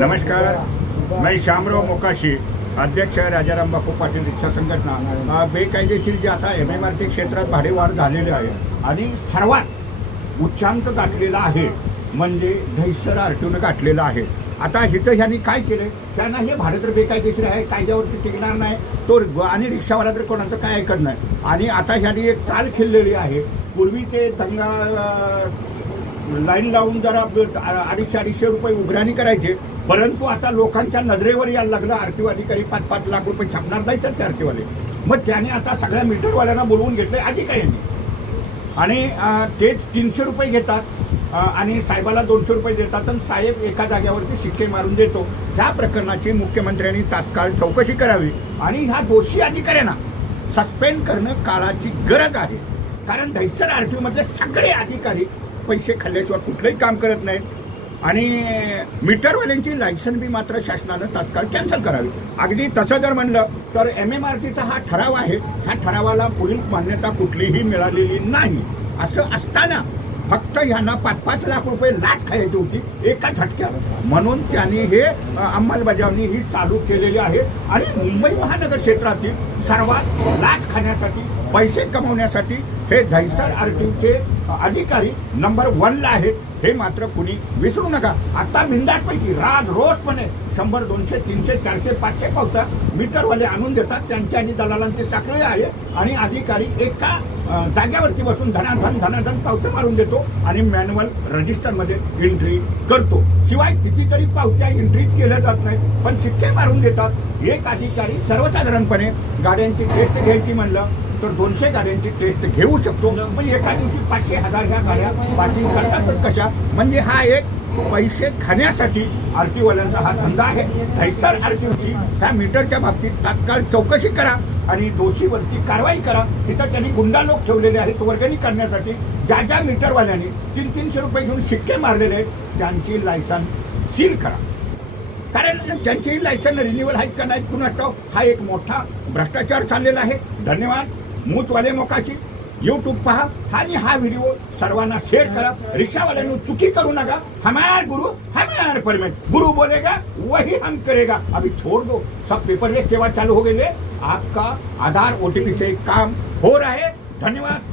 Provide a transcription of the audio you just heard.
नमस्कार, मैं श्यामराव मोकाशी, अध्यक्ष राजाराम बापू पाटील रिक्षा संघटना। बेकायदेशीर जे आता MMRT क्षेत्रात भाडेवाढ झालेली आहे आणि सर्वात उच्चांक गाठलेला आहे म्हणजे दहिसर RTOनं गाठलेला आहे। आता इथं ह्यांनी काय केलं, त्यांना हे भाडं तर बेकायदेशीर आहे, कायद्यावरती टिकणार नाही तो, आणि रिक्षावाला तर कोणाचं काय ऐकत नाही। आणि आता ह्यांनी एक चाल खेळलेली आहे। पूर्वी ते दंगा लाईन लावून जरा 250-250 रुपये उघराणी करायचे, परंतु आता लोकांच्या नजरेवर यायला लागलं। RTO अधिकारी 5-5 लाख रुपये छापणार नाही तर RTOवाले, मग त्याने आता सगळ्या मीटरवाल्यांना बोलवून घेतले अधिकाऱ्यांनी, आणि तेच 300 रुपये घेतात आणि साहेबाला 200 रुपये देतात आणि साहेब एका जाग्यावरती शिक्के मारून देतो। ह्या प्रकरणाची मुख्यमंत्र्यांनी तात्काळ चौकशी करावी आणि ह्या दोषी अधिकाऱ्यांना सस्पेंड करणं काळाची गरज आहे। कारण दहिसर RTO मधले सगळे अधिकारी पैसे खाल्ल्याशिवाय कुठलंही काम करत नाहीत आणि मीटरवाल्यांची लायसन बी मात्र शासनानं तात्काळ कॅन्सल करावी। अगदी तसं जर म्हणलं तर MMRTचा हा ठराव आहे, ह्या ठरावाला पुढील मान्यता कुठलीही मिळालेली नाही। असं असताना फक्त ह्यांना 5-5 लाख रुपये लाच खायची होती एका झटक्यावर, म्हणून त्यांनी हे अंमलबजावणी ही चालू केलेली आहे। आणि मुंबई महानगर क्षेत्रातील सर्वात लाच खाण्यासाठी, पैसे कमवण्यासाठी हे दहिसर RTOचे अधिकारी नंबर 1ला आहेत, हे मात्र कुणी विसरू नका। आता बिंदासपैकी रोजपणे 100, 200, 300, 400, 500 पावता मीटरवाले आणून देतात, त्यांची आणि दलालांची साखळी आहे आणि अधिकारी एका जाग्यावरती बसून धनाधन पावत्या मारून देतो आणि मॅन्युअल रजिस्टरमध्ये एंट्री करतो। शिवाय कितीतरी पावत्या एंट्रीच केल्या जात नाहीत, पण शिक्के मारून देतात। एक अधिकारी सर्वसाधारणपणे गाड्यांची टेस्ट घ्यायची म्हणलं तर 200 गाड्यांची टेस्ट घेऊ शकतो, पण एका दिवशी 500-1000 ह्या गाड्या पासिंग करतातच कशा? म्हणजे हा एक पैसे खाण्यासाठी RTOवाल्यांचा हा धंदा आहे। दहिसर RTOची ह्या मीटरच्या बाबतीत तात्काळ चौकशी करा आणि दोषीवरती कारवाई करा। तिथं त्यांनी गुंडा लोक ठेवलेले आहेत वर्गणी करण्यासाठी। ज्या मीटरवाल्यांनी 300-300 रुपये घेऊन शिक्के मारलेले आहेत त्यांची लायसन सील करा, कारण त्यांची लायसन रिन्युअल आहेत का नाहीत कुणास ठाऊक। हा एक मोठा भ्रष्टाचार चाललेला आहे। धन्यवाद। मूतवाले मोकाशी YouTube पहा आणि हा व्हिडिओ सर्वांना शेअर करा। रिक्षावाल्यांनी चुकी करू नका। हमार गुरु हमार परमेट, गुरु बोलेगा वही हम करेगा। अभी छोड़ दो, सब पेपरलेस सेवा चालू हो गई है। आपका आधार OTP से काम हो रहा है। धन्यवाद।